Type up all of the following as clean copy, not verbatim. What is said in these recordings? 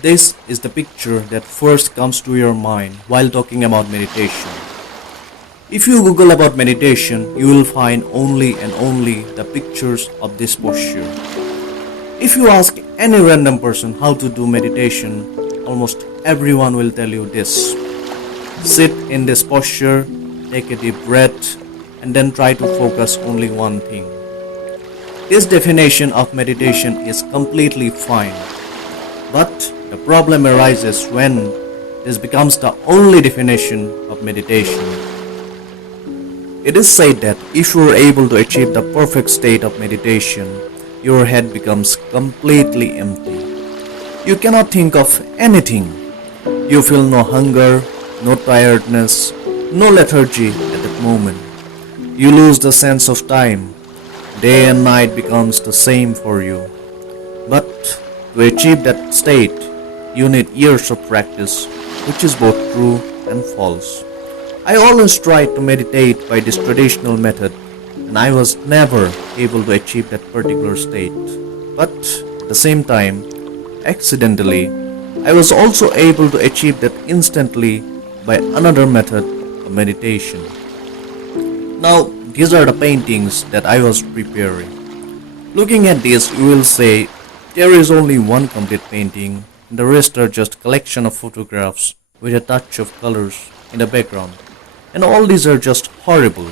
This is the picture that first comes to your mind while talking about meditation. If you Google about meditation, you will find only and only the pictures of this posture. If you ask any random person how to do meditation, almost everyone will tell you this. Sit in this posture, take a deep breath, and then try to focus only one thing. This definition of meditation is completely fine, but the problem arises when this becomes the only definition of meditation. It is said that if you are able to achieve the perfect state of meditation, your head becomes completely empty. You cannot think of anything. You feel no hunger, no tiredness, no lethargy at that moment. You lose the sense of time. Day and night becomes the same for you. But to achieve that state, you need years of practice, which is both true and false. I always tried to meditate by this traditional method, and I was never able to achieve that particular state. But at the same time, accidentally, I was also able to achieve that instantly by another method of meditation. Now, these are the paintings that I was preparing. Looking at this, you will say there is only one complete painting, and the rest are just collection of photographs with a touch of colors in the background. And all these are just horrible.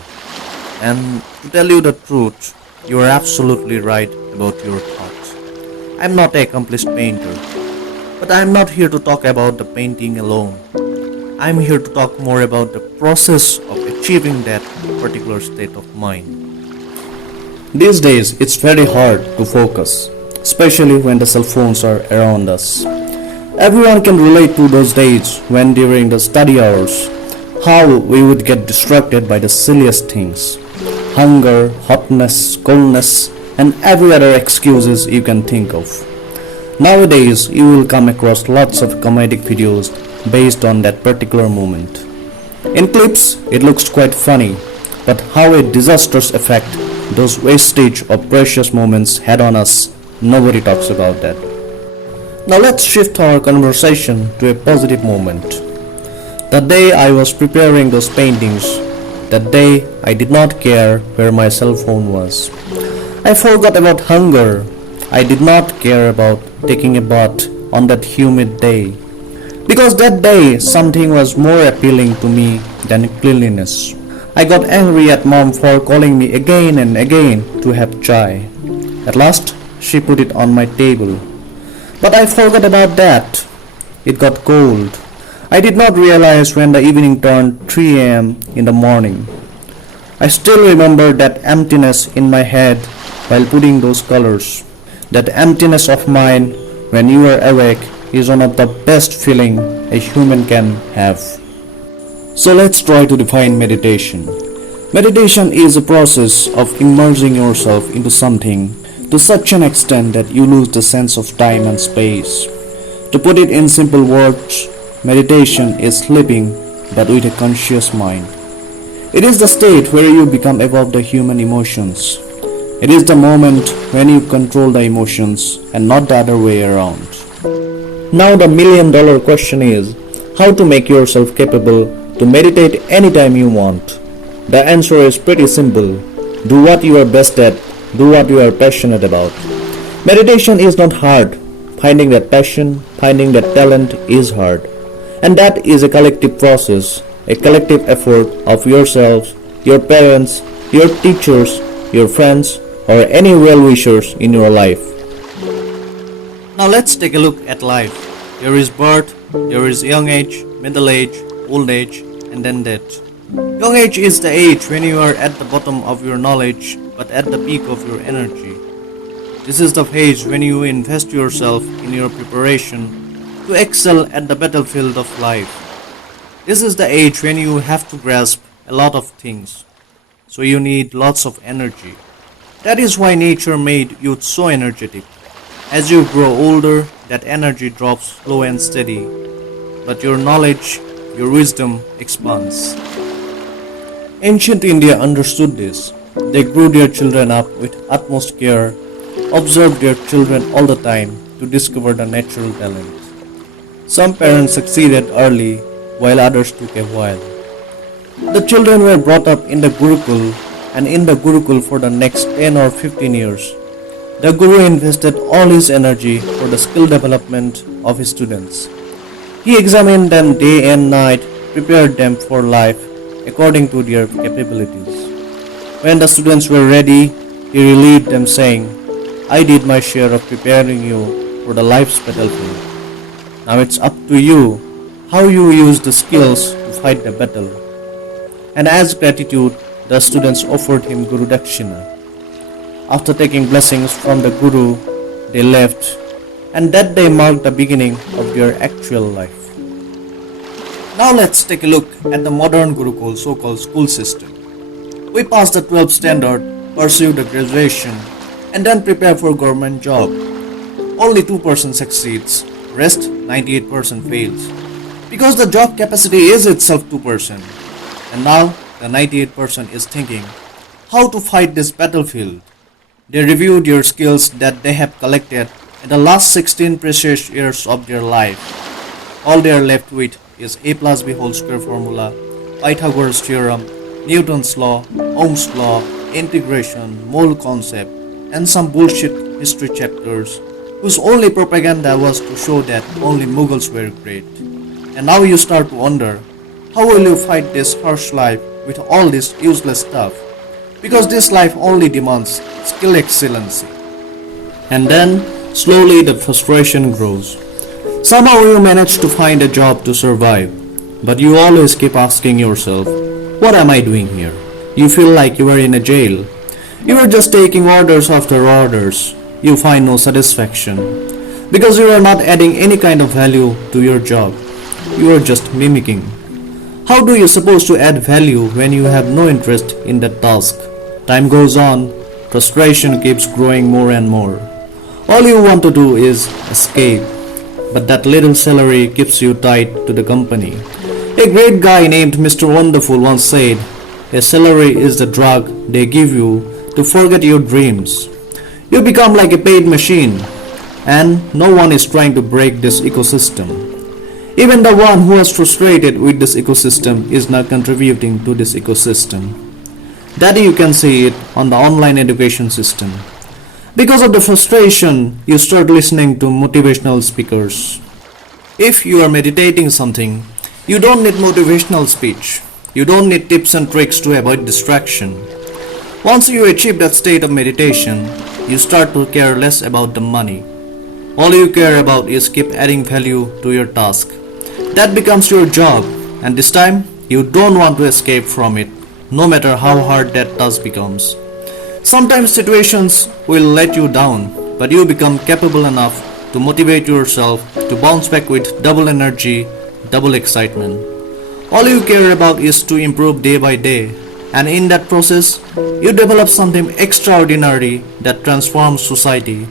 And to tell you the truth, you are absolutely right about your thoughts. I am not an accomplished painter, but I am not here to talk about the painting alone. I am here to talk more about the process of achieving that particular state of mind. These days, it's very hard to focus, especially when the cell phones are around us. Everyone can relate to those days when during the study hours, how we would get distracted by the silliest things. Hunger, hotness, coldness, and every other excuses you can think of. Nowadays, you will come across lots of comedic videos based on that particular moment. In clips, it looks quite funny, but how a disastrous effect those wastage of precious moments had on us, nobody talks about that. Now let's shift our conversation to a positive moment. The day I was preparing those paintings, that day I did not care where my cell phone was. I forgot about hunger. I did not care about taking a bath on that humid day. Because that day something was more appealing to me than cleanliness. I got angry at mom for calling me again and again to have chai. At last, she put it on my table. But I forgot about that. It got cold. I did not realize when the evening turned 3 a.m. in the morning. I still remember that emptiness in my head while putting those colors. That emptiness of mind when you are awake is one of the best feeling a human can have. So let's try to define meditation. Meditation is a process of immersing yourself into something to such an extent that you lose the sense of time and space. To put it in simple words, meditation is sleeping but with a conscious mind. It is the state where you become above the human emotions. It is the moment when you control the emotions and not the other way around. Now the $1,000,000 question is, how to make yourself capable to meditate anytime you want? The answer is pretty simple. Do what you are best at. Do what you are passionate about. Meditation is not hard. Finding that passion, finding that talent is hard. And that is a collective process, a collective effort of yourselves, your parents, your teachers, your friends, or any well-wishers in your life. Now let's take a look at life. There is birth, there is young age, middle age, old age, and then death. Young age is the age when you are at the bottom of your knowledge but at the peak of your energy. This is the phase when you invest yourself in your preparation to excel at the battlefield of life. This is the age when you have to grasp a lot of things, so you need lots of energy. That is why nature made youth so energetic. As you grow older, that energy drops slow and steady, but your knowledge, your wisdom expands. Ancient India understood this. They grew their children up with utmost care, observed their children all the time to discover the natural talent. Some parents succeeded early, while others took a while. The children were brought up in the Gurukul and in the Gurukul for the next 10 or 15 years. The Guru invested all his energy for the skill development of his students. He examined them day and night, prepared them for life according to their capabilities. When the students were ready, he relieved them saying, I did my share of preparing you for the life's battlefield. Now it's up to you how you use the skills to fight the battle. And as gratitude, the students offered him Guru Dakshina. After taking blessings from the Guru, they left, and that day marked the beginning of their actual life. Now let's take a look at the modern Gurukul so-called school system. We pass the 12th standard, pursue the graduation, and then prepare for government job. Only 2% succeeds, rest 98% fails. Because the job capacity is itself 2%. And now the 98% is thinking how to fight this battlefield. They reviewed your skills that they have collected in the last 16 precious years of their life. All they are left with is A plus B whole square formula, Pythagoras theorem, Newton's law, Ohm's law, integration, mole concept, and some bullshit history chapters whose only propaganda was to show that only Mughals were great. And now you start to wonder, how will you fight this harsh life with all this useless stuff? Because this life only demands skill excellency. And then, slowly the frustration grows. Somehow you manage to find a job to survive, but you always keep asking yourself, what am I doing here? You feel like you are in a jail. You are just taking orders after orders. You find no satisfaction, because you are not adding any kind of value to your job. You are just mimicking. How do you suppose to add value when you have no interest in that task? Time goes on, frustration keeps growing more and more. All you want to do is escape, but that little salary keeps you tied to the company. A great guy named Mr. Wonderful once said, a salary is the drug they give you to forget your dreams. You become like a paid machine, and no one is trying to break this ecosystem. Even the one who is frustrated with this ecosystem is not contributing to this ecosystem. That you can see it on the online education system. Because of the frustration, you start listening to motivational speakers. If you are meditating something, you don't need motivational speech. You don't need tips and tricks to avoid distraction. Once you achieve that state of meditation, you start to care less about the money. All you care about is keep adding value to your task. That becomes your job, and this time you don't want to escape from it, no matter how hard that task becomes. Sometimes situations will let you down, but you become capable enough to motivate yourself to bounce back with double energy, double excitement. All you care about is to improve day by day, and in that process, you develop something extraordinary that transforms society,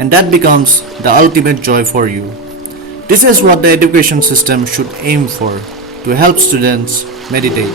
and that becomes the ultimate joy for you. This is what the education system should aim for, to help students meditate.